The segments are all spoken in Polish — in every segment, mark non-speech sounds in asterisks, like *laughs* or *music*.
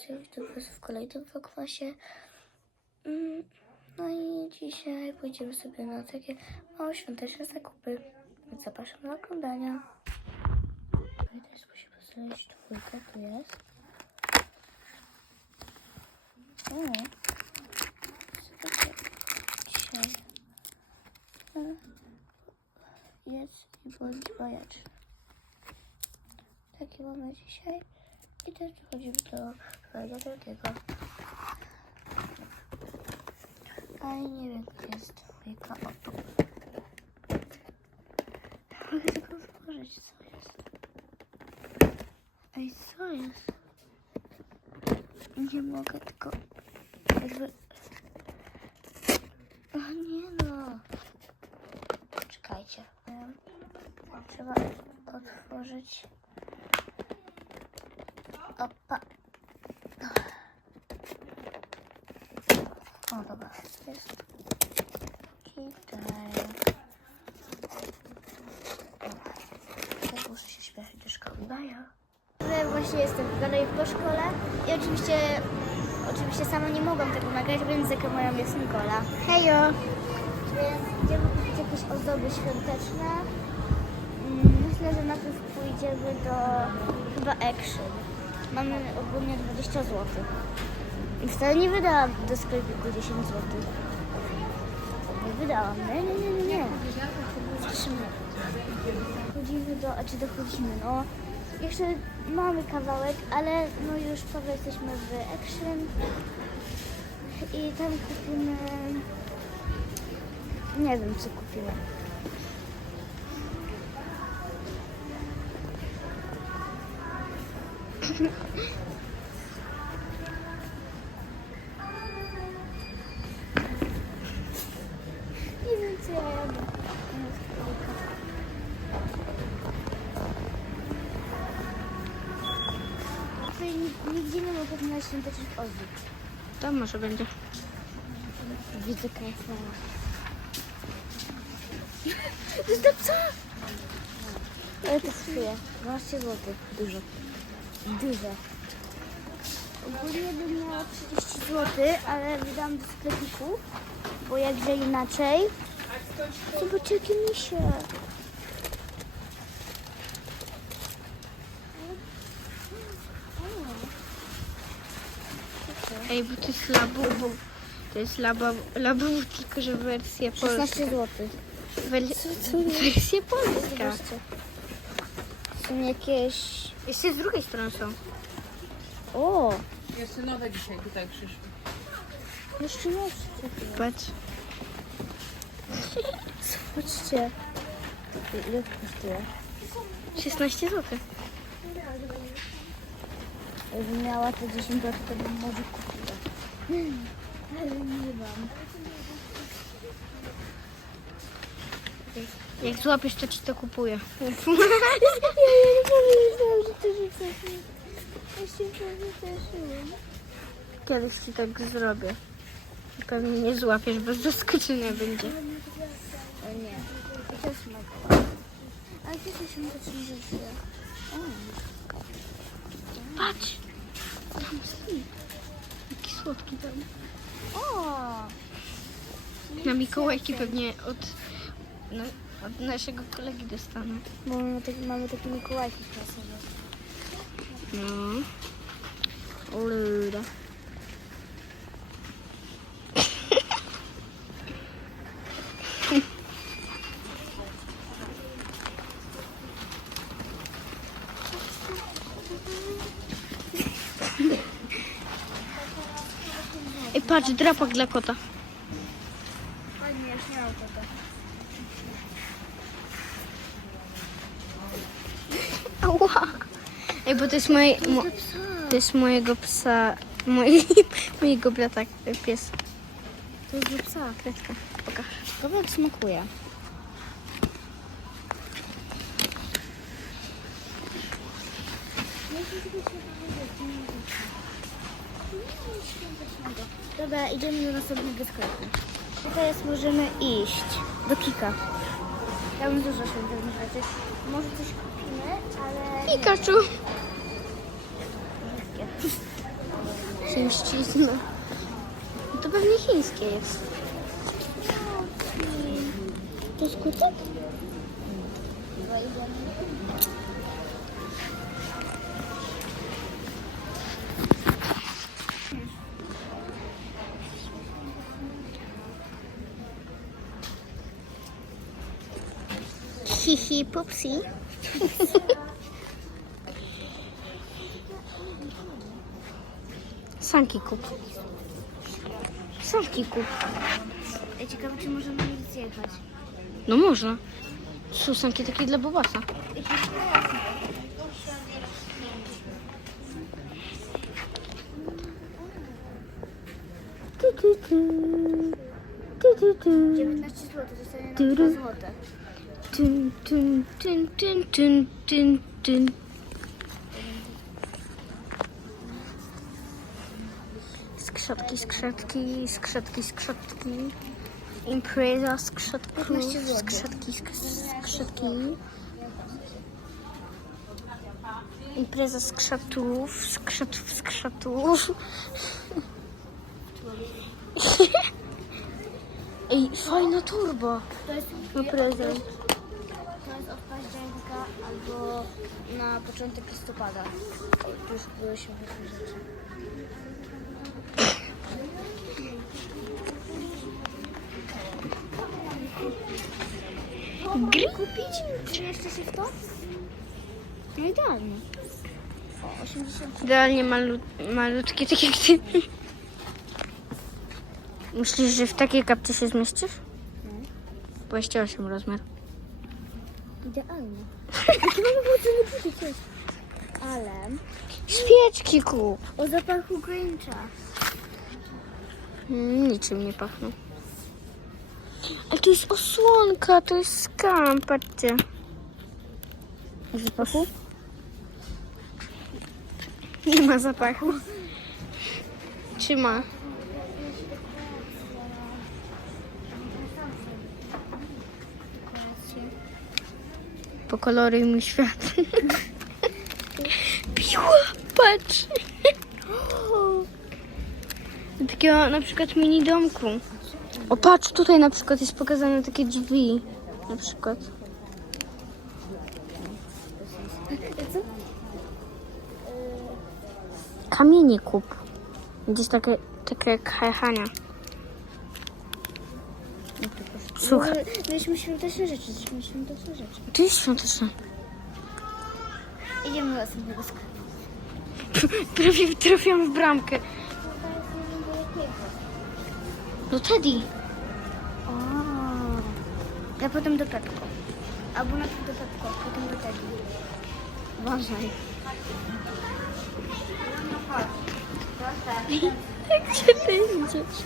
Witajcie witam Was w kolejnym vlogmasie. Mm, No i dzisiaj pójdziemy sobie na takie małe świąteczne zakupy. Więc zapraszam do oglądania. No i teraz musimy znaleźć dwójkę, tu jest. O, zobaczcie, dzisiaj e, jest i bądź bajeczny. Taki mamy dzisiaj. I teraz przechodzimy do kolejnego drugiego. Ale nie wiem, gdzie jest dwójka. O. Mogę tylko otworzyć, co jest. Ej, co jest? Nie mogę tylko jakby... O nie no. Czekajcie. Trzeba otworzyć... Opa. O, dobra. To gitarek. Ja muszę się śpieszyć do szkoły. Baja. że właśnie jestem w galerii po szkole i oczywiście, oczywiście sama nie mogłam tego nagrać, więc moją jest Nikola. Hejo. Więc idziemy kupić jakieś ozdoby świąteczne. Mm, Myślę, że najpierw pójdziemy do chyba Action. Mamy ogólnie 20 zł. Wcale nie wydałam do sklepiku 10 zł. Nie wydałam. Nie, nie, nie, nie. Zatrzymy. Chodzimy do, a czy dochodzimy, no. Jeszcze mamy kawałek, ale no już prawie jesteśmy w Action. I tam kupimy... Nie wiem, co kupimy. Nigdzie nie mogę znaleźć świątecznych ozdób. Tam może będzie. Widzę *laughs* jest do psa! Ale to chwilę. 12 zł. Dużo. Duże. Ogólnie bym miała 30 zł, ale wydałam do sklepiku, bo jakże inaczej. Zobaczcie jakie misie. Ej, bo to jest labubu. To jest labubu, tylko że wersja polska. 16 zł. Wersja polska. Są jakieś... Jeszcze z drugiej strony są. O! Jeszcze nowe dzisiaj tutaj przyszły. Jeszcze jest. Patrz. Zobaczcie. Ile to kosztuje? 16 zł. Jakbym miała te 10 zł, to bym może kupiła. Ale nie mam. Jak złapiesz, to ci to kupuję. Ja nie pomyślałam, że to rzucę. Ja się powystraszyłam. Kiedyś ci tak zrobię. Pewnie nie złapiesz, bo zaskoczenia będzie. O nie. To jest mega. Ale to są świąteczne rzeczy. O. Patrz. Jaki słodki tam. O! Na Mikołajki pewnie od, no, od naszego kolegi dostanę. Bo mamy, tak, mamy takie Mikołajki klasowe. No. Uluda. Ej, patrz, drapak dla kota. Ała. Ej, bo to jest moje, mo, to jest mojego psa, moj, *laughs* mojego brata pies. To jest dla psa. Kredka, pokaż. Jak smakuje. Dobra, idziemy do następnego sklepu. Teraz możemy iść do Kika. Tam jest dużo świątecznych rzeczy. Może coś kupimy, ale... Pikachu. Chińszczyzna. To pewnie chińskie jest. To jest kucyk? Hihi, pupsi. Sanki kup. Sanki kup. Ja ciekawe, czy możemy nic zjechać. No można. Są sanki takie dla bobasa. Tu, tu, tu. Tu, tu, tu. 19 zł, zostanie nam Tyry. 2 zł. Tyn, tyn, tyn, tyn, tyn, tyn, tyn. Skrzatki, skrzatki, skrzatki, skrzatki. Impreza skrzatków, 15 złotych. skrzatki, sk- skrzatki. Impreza skrzatów, skrzatów, skrzatów. *laughs* Ej, fajna jest, Na prezent. Na początek listopada. To już były się takie rzeczy. Gry? Kupić? Zmieszczę się w to? No idealnie. O, 80 Idealnie malu, malutkie, tak jak ty. Myślisz, że w takiej kapcie się zmieścisz? 28 rozmiar. Idealnie. Ale Świeczki kup. o zapachu Grincha. Mm, niczym nie pachną. Ale to jest osłonka, to jest skam, patrzcie. Zapachu? Nie ma zapachu. Czy ma? Pokoloruj mój świat. *laughs* Piła, patrz. *laughs* Takiego na przykład mini domku. O patrz, tutaj na przykład jest pokazane takie drzwi. Na przykład. Kamienie kup. Gdzieś takie, takie hajhania. Słuchaj, Mieliśmy świąteczne rzeczy, mieliśmy świąteczne rzeczy. jest świąteczne. Idziemy do następnego sklepu. *laughs* Prawie trafiłam w bramkę. No Teddy. O. Ja potem do Pepko. Albo najpierw do Pepko, potem do Teddy. Uważaj. *laughs* Gdzie ty idziesz?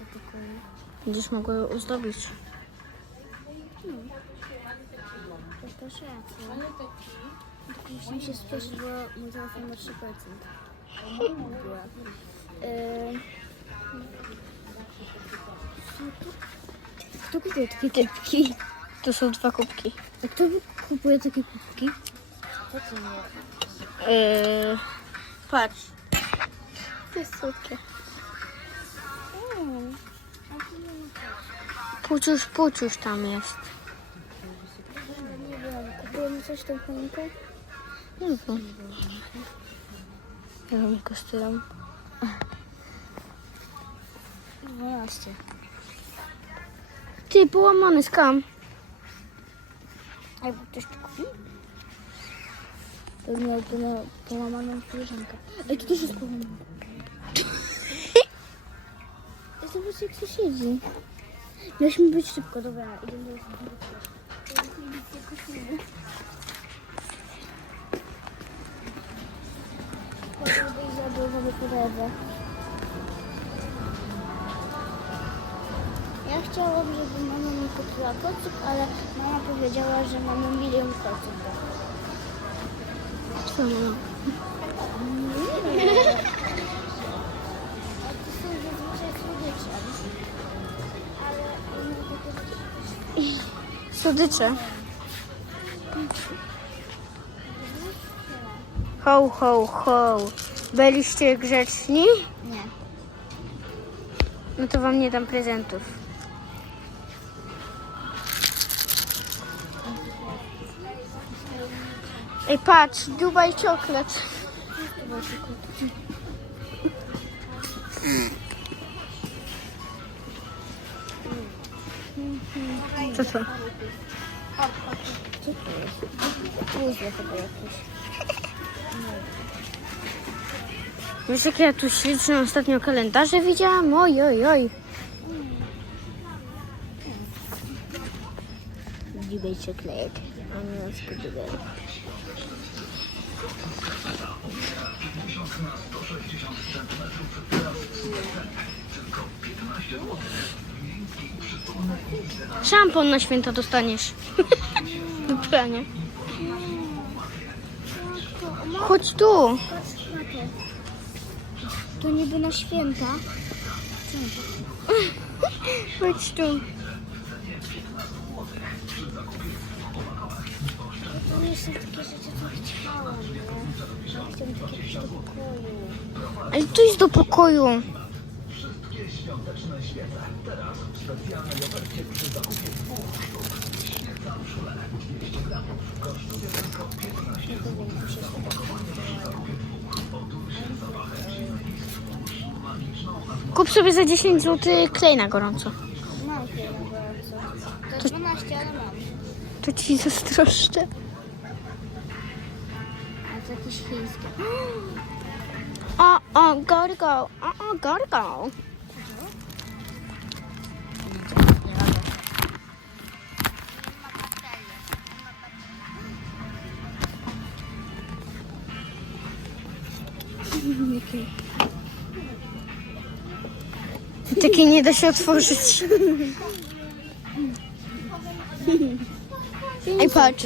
Do pokoju. Będziesz mogła ją ozdobić. To też racja. Tylko musimy się spieszyć, bo mój telefon ma 3%. Kto kupuje takie kubki? To są dwa kubki. A kto kupuje takie kubki? Po co nie? Yy, patrz. To jest słodkie. Puciuś, puciuś tam jest. Nie wiem, kupujemy coś tą choinką? Nie wiem. Ja mam kostium. 12. Ty, połamany skam. A jakby ktoś to kupił? To miał to na połamaną koleżankę. Ej, to też jest połamane. Ej, Zobacz jak to siedzi. Mieliśmy być szybko, dobra, idziemy do następnego sklepu. Po drodze. Ja chciałam, żeby mama mi kupiła kocyk, ale mama powiedziała, że mamy milion kocyków. Co? A to są zazwyczaj słodycze. Ho, ho, ho. Byliście grzeczni? Nie. No to wam nie dam prezentów. Ej, patrz, Dubaj czoklet. Co to? Puzzle chyba jakieś. Wiesz, jak ja tu śliczne ostatnio kalendarze widziałam? Oj, oj, oj. Dubaj czekoladę. Angielsku Dubaj. Szampon na święta dostaniesz. *laughs* Do. Chodź tu. Patrz na to. To niby na święta. Chodź tu. To nie są takie rzeczy, co chciałam, nie? Ja chciałam takie coś do pokoju. Ale tu jest do pokoju. Kup sobie za 10 zł klej na gorąco. Mam chwilę na gorąco. To jest 12, ale mam. To ci zazdroszczę. A to jakieś chińskie. O, o, gotta go. O, o, gotta go. Takie nie da się otworzyć. Ej, patrz.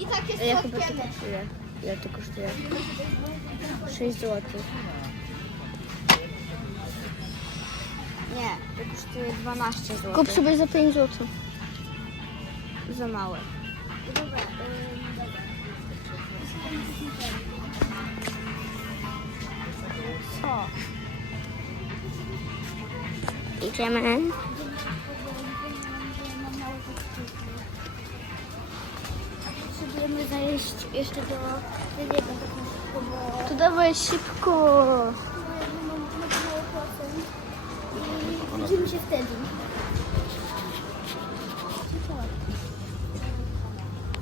I tak jest Ja chyba to kosztuje. Ile to kosztuje? 6 zł. Nie, to kosztuje 12 zł. Kup sobie za 5 zł. za małe. Dobra, Co? Idziemy. Potrzebujemy zajść jeszcze do jednego bo To dawaj szybko. i widzimy się wtedy.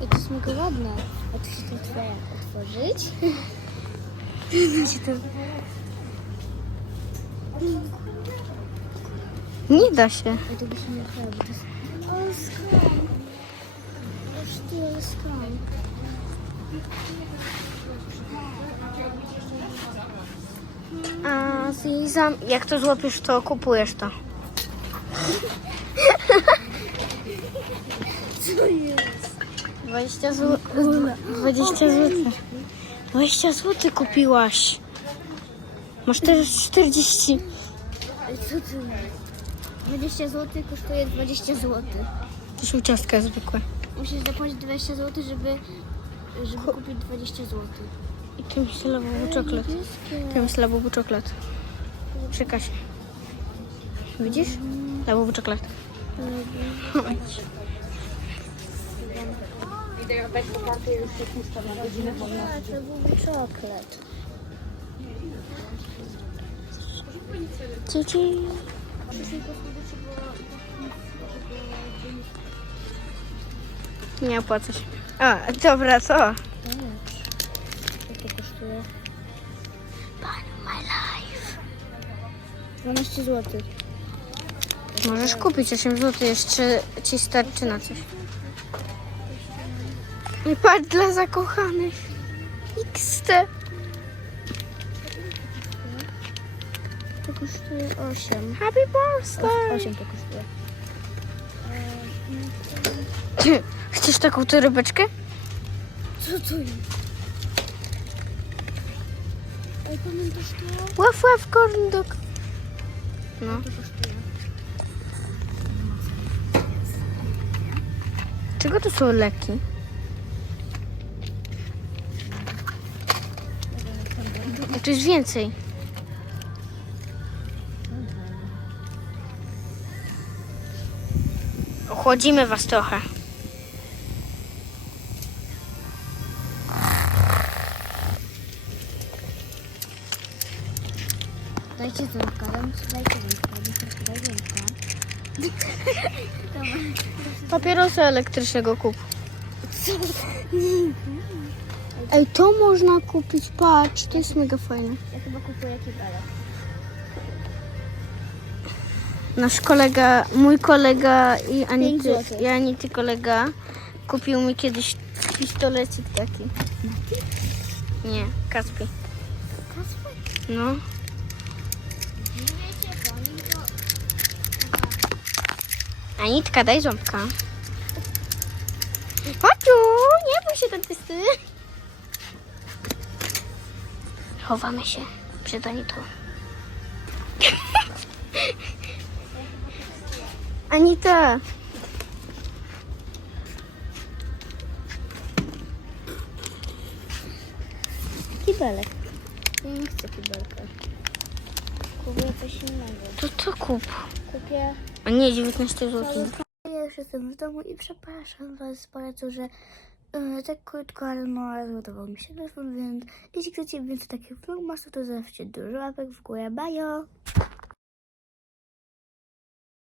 To jest mega ładne. A *laughs* to się to otwiera. Otworzyć? Nie da się. Ja tego się nie otwiera, bo to jest... O. A zizam, jak to złapiesz, to kupujesz to. Co jest? 20 zł. 20 zł. 20 zł kupiłaś. Masz teraz 40. Ale co ty? 20 zł kosztuje 20 zł. To są ciastka zwykłe. Musisz zapłacić 20 zł, żeby, żeby kupić 20 zł. I tym lawowy czoklet. Tym lawowy czoklet. Przy kasie. Widzisz? Lawowy czoklet. Chodź. Idę weź po kartę i już się puszczam na godzinę, bo Czoklet. Cici. Nie opłaca się. A, dobra, co? Jak to kosztuje? Pan my life. 12 zł. Możesz kupić 8 zł, jeszcze ci starczy na coś. I patrz dla zakochanych. XT. Kosztuje 8. Happy birthday! 8 to kosztuje. Ty, *clears throat* chcesz taką torebeczkę? Co to jest? Ej, pamiętasz to? Łaf, łaf, corn dog. No. Czego to są leki? To jest więcej. Ochłodzimy was trochę. Dajcie dam, dajcie ząbka, daj ząbka. Papierosa elektrycznego kup. Ej, to można kupić, patrz, to jest mega fajne. Ja chyba kupuję kibelek. Nasz kolega, mój kolega i Anity, i Anity kolega kupił mi kiedyś pistolecik taki. Nie, Kaspi. No. Oni to... Anitka, daj ząbka. Chodźu, nie bój się dentysty. Chowamy się przed Anitą. Anita. Kibelek. Ja nie chcę kibelka. Kupię coś innego. To co kup? Kupię... A nie, 19 zł. Ja już jestem w domu i przepraszam Was bardzo, że e, tak krótko, ale no zgodował mi się telefon, więc jeśli chcecie więcej takich vlogmasów, to zawsze dużo łapek w górę. Bajo!